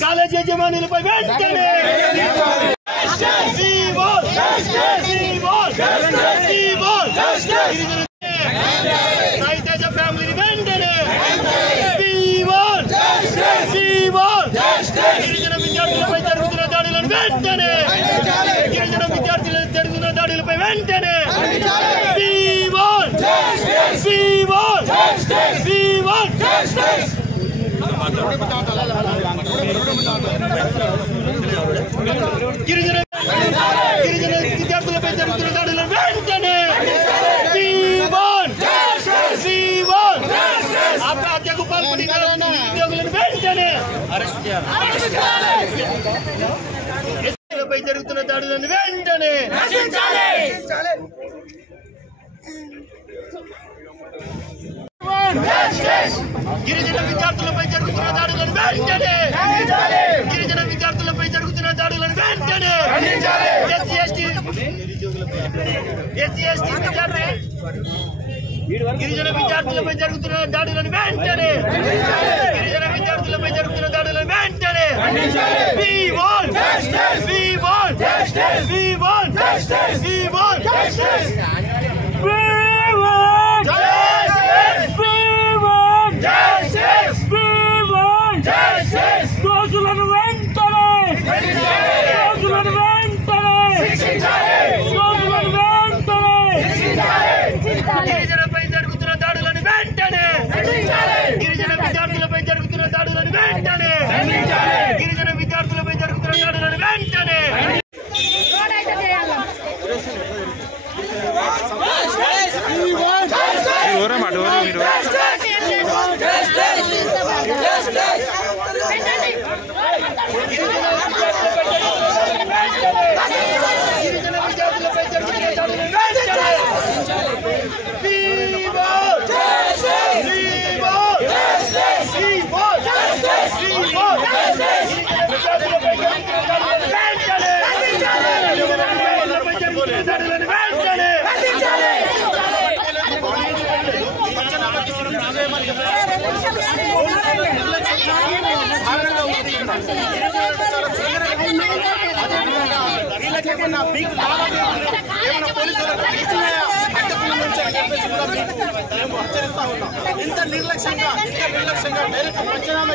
college యజమానులపై వెంటనే సాయితేజ ఫ్యామిలీని వెంటనే గిరిజన విద్యార్థులపై జరుగుతున్న దాడులను వెంటనే గిరిజన విద్యార్థులపై జరుగుతున్న దాడులపై వెంటనే గిరిజన విద్యార్థులపై జరుగుతున్న దాడులను వెంటనే ఆత్మహత్యకు పాల్పడిన ఉద్యోగులను వెంటనే ఎస్ఐలపై జరుగుతున్న దాడులను వెంటనే గిరిజన విద్యార్థులపై జరుగుతున్న దాడులను వెంటనే గిరిజన విద్యార్థులపై జరుగుతున్న దాడులను వెంటనే ఎస్సీ ఎస్టీ గిరిజన విద్యార్థులపై జరుగుతున్న దాడులను వెంటనే గిరిజన విద్యార్థులపై జరుగుతున్న దాడులను వెంటనే గిరిజనపై జరుగుతున్న దాడులను వెంటనే గిరిజన విద్యార్థులపై జరుగుతున్న దాడులను వెంటనే గిరిజన విద్యార్థులపై జరుగుతున్న దాడులను వెంటనే ఇంత నిర్లక్ష్యంగా డైరెక్ట్ పంచనామా